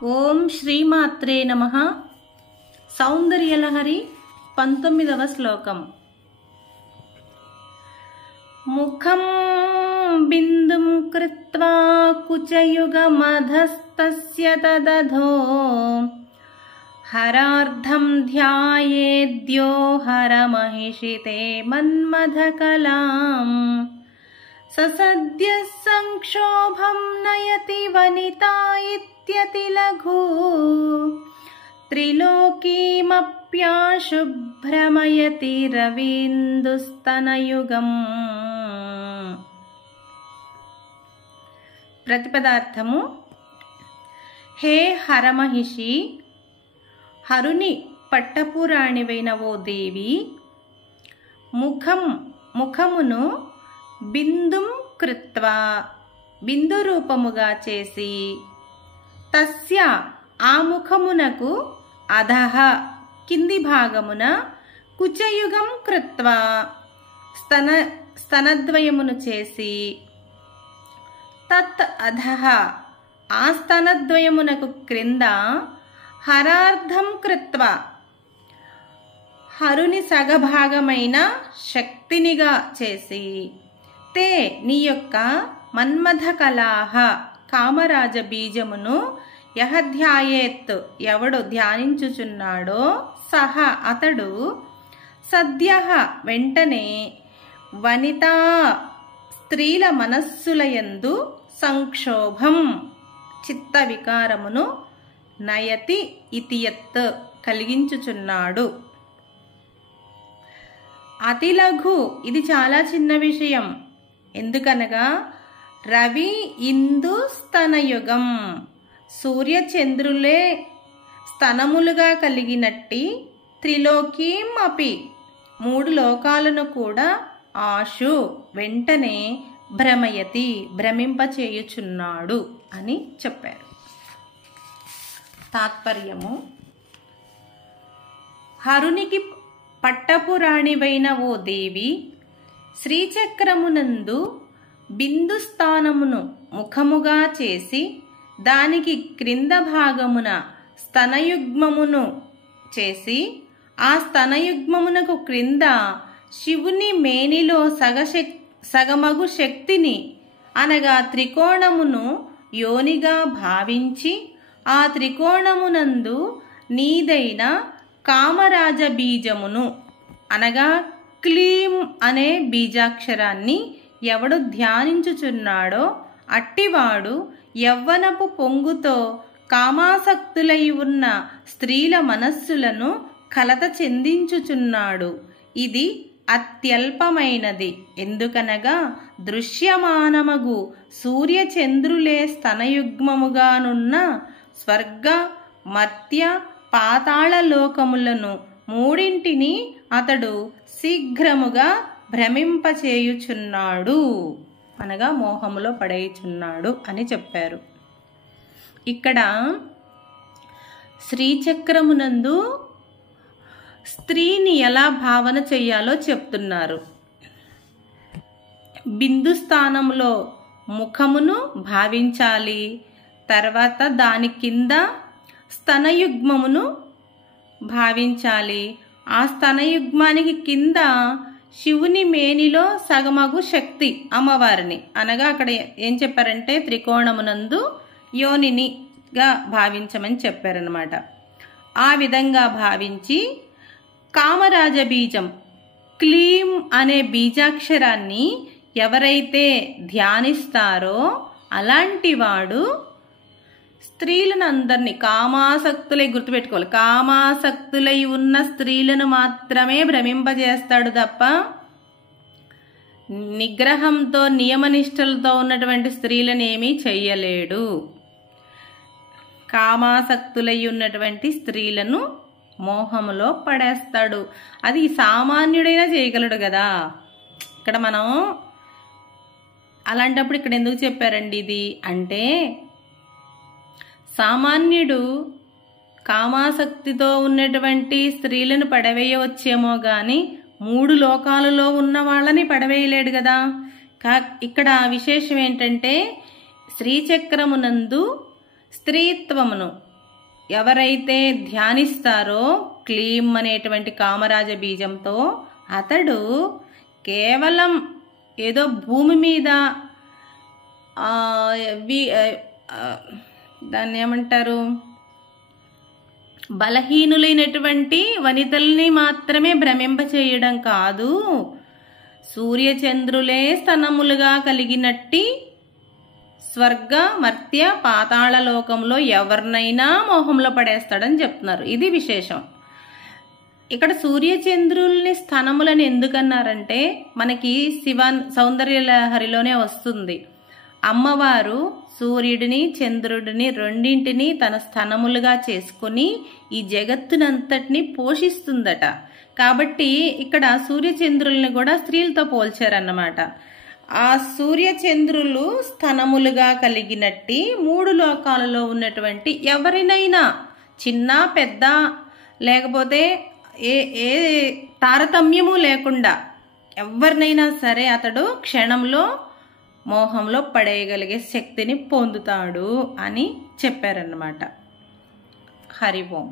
ఓం శ్రీమాత్రే నమః. సౌందర్యలహరి 19వ శ్లోకం. ముఖం బిందుం కృత్వా కుచయుగమధస్తస్య తదధో హరార్ధం ధ్యాయేద్యో హరమహిషితే మన్మథకలాం ససద్య సంక్షోభం నయతి వనితా ఇత్యతి లఘు త్రిలోకీమప్యాశుభ్రమయతి రవీందుస్తనయుగం. ప్రతిపదార్థము: హే హరమహిషి, హరుని పట్టపురాణివైన ఓ దేవి, ముఖమును బిందుం కృత్వా బిందు రూపముగా చేసి, తస్య ఆ ముఖమునకు అధః కింది భాగమున కుచయుగం కృత్వా స్తనద్వయమును చేసి, తత్ అధః ఆ స్తనద్వయమునకు క్రింద హరార్ధం కృత్వా హరుని సగభాగమైన శక్తినిగా చేసి, తే నీ యొక్క మన్మథకలాహ కామరాజ బీజమును యహ ధ్యాయేత్ ఎవడు ధ్యానించుచున్నాడో సహ అతడు సద్యః వెంటనే వనితా స్త్రీల మనస్సులయందు సంక్షోభం చిత్త వికారమును నయతి ఇతియత్ కలిగించుచున్నాడు. అతిలఘు ఇది చాలా చిన్న విషయం. ఎందుకనగా రవి ఇందు స్తనయుగం సూర్యచంద్రులే స్తనములుగా కలిగినట్టి త్రిలోకీం అపి మూడు లోకాలను కూడా ఆశు వెంటనే భ్రమయతి భ్రమింపచేయుచున్నాడు అని చెప్పారు. తాత్పర్యము: హరునికి పట్టపురాణివైన ఓ దేవి, శ్రీచక్రమునందు బిందు స్థానమును ముఖముగా చేసి, దానికి క్రింద భాగమున స్తనయుగ్మమును చేసి, ఆ స్తనయుగ్మమునకు క్రింద శివుని మేనిలో సగమగు శక్తిని అనగా త్రికోణమును యోనిగా భావించి, ఆ త్రికోణమునందు నీదైన కామరాజ బీజమును అనగా క్లీం అనే బీజాక్షరాన్ని ఎవడు ధ్యానించుచున్నాడో అట్టివాడు యవ్వనపు పొంగుతో కామాసక్తులై ఉన్న స్త్రీల మనస్సులను కలత చెందించుచున్నాడు. ఇది అత్యల్పమైనది. ఎందుకనగా దృశ్యమానమగు సూర్యచంద్రులే స్తనయుగ్మముగానున్న స్వర్గ మర్త్య పాతాళ లోకములను మూడింటిని అతడు శీఘ్రముగా భ్రమింపచేయుచున్నాడు అనగా మోహములో పడేయుచున్నాడు అని చెప్పారు. ఇక్కడ శ్రీచక్రమునందు స్త్రీని ఎలా భావన చెయ్యాలో చెప్తున్నారు. బిందు స్థానంలో ముఖమును భావించాలి. తర్వాత దాని కింద స్తనయుగ్మమును భావించాలి. ఆ స్తనయుగ్మానికి కింద శివుని మేనిలో సగమగు శక్తి అమ్మవారిని అనగా అక్కడ ఏం చెప్పారంటే త్రికోణమునందు యోనినిగా భావించమని చెప్పారనమాట. ఆ విధంగా భావించి కామరాజ బీజం క్లీం అనే బీజాక్షరాన్ని ఎవరైతే ధ్యానిస్తారో అలాంటి వాడు స్త్రీలను అందరినీ కామాసక్తులై గుర్తుపెట్టుకోవాలి. కామాసక్తులై ఉన్న స్త్రీలను మాత్రమే భ్రమింపజేస్తాడు తప్ప నిగ్రహంతో నియమనిష్టలతో ఉన్నటువంటి స్త్రీలను ఏమీ చెయ్యలేడు. కామాసక్తులై ఉన్నటువంటి స్త్రీలను మోహములో పడేస్తాడు. అది సామాన్యుడైనా చేయగలడు కదా. ఇక్కడ మనం అలాంటప్పుడు ఇక్కడ ఎందుకు చెప్పారండి ఇది అంటే, సామాన్యుడు కామాసక్తితో ఉన్నటువంటి స్త్రీలను పడవేయవచ్చేమో గాని మూడు లోకాలలో ఉన్న వాళ్ళని పడవేయలేడు కదా. ఇక్కడ విశేషం ఏంటంటే శ్రీచక్రమునందు స్త్రీత్వమును ఎవరైతే ధ్యానిస్తారో క్లీం అనేటువంటి కామరాజ బీజంతో అతడు కేవలం ఏదో భూమి మీద దాన్ని ఏమంటారు, బలహీనులైనటువంటి వనితల్ని మాత్రమే భ్రమింపచేయడం కాదు, సూర్యచంద్రులే స్తనములుగా కలిగినట్టి స్వర్గ మర్త్య పాతాళ లోకంలో ఎవరినైనా మోహంలో పడేస్తాడని చెప్తున్నారు. ఇది విశేషం. ఇక్కడ సూర్యచంద్రుల్ని స్తనములని ఎందుకన్నారంటే మనకి సౌందర్యలహరిలోనే వస్తుంది. అమ్మవారు సూర్యుడిని చంద్రుడిని రెండింటిని తన స్తనములుగా చేసుకుని ఈ జగత్తునంతటిని పోషిస్తుందట. కాబట్టి ఇక్కడ సూర్యచంద్రుల్ని కూడా స్త్రీలతో పోల్చారన్నమాట. ఆ సూర్యచంద్రులు స్తనములుగా కలిగినట్టి 3 లోకాలలో ఉన్నటువంటి ఎవరినైనా చిన్న పెద్ద లేకపోతే ఏ తారతమ్యము లేకుండా ఎవరినైనా సరే అతడు క్షణంలో మోహంలో పడేయగలిగే శక్తిని పొందుతాడు అని చెప్పారన్నమాట. హరి ఓం.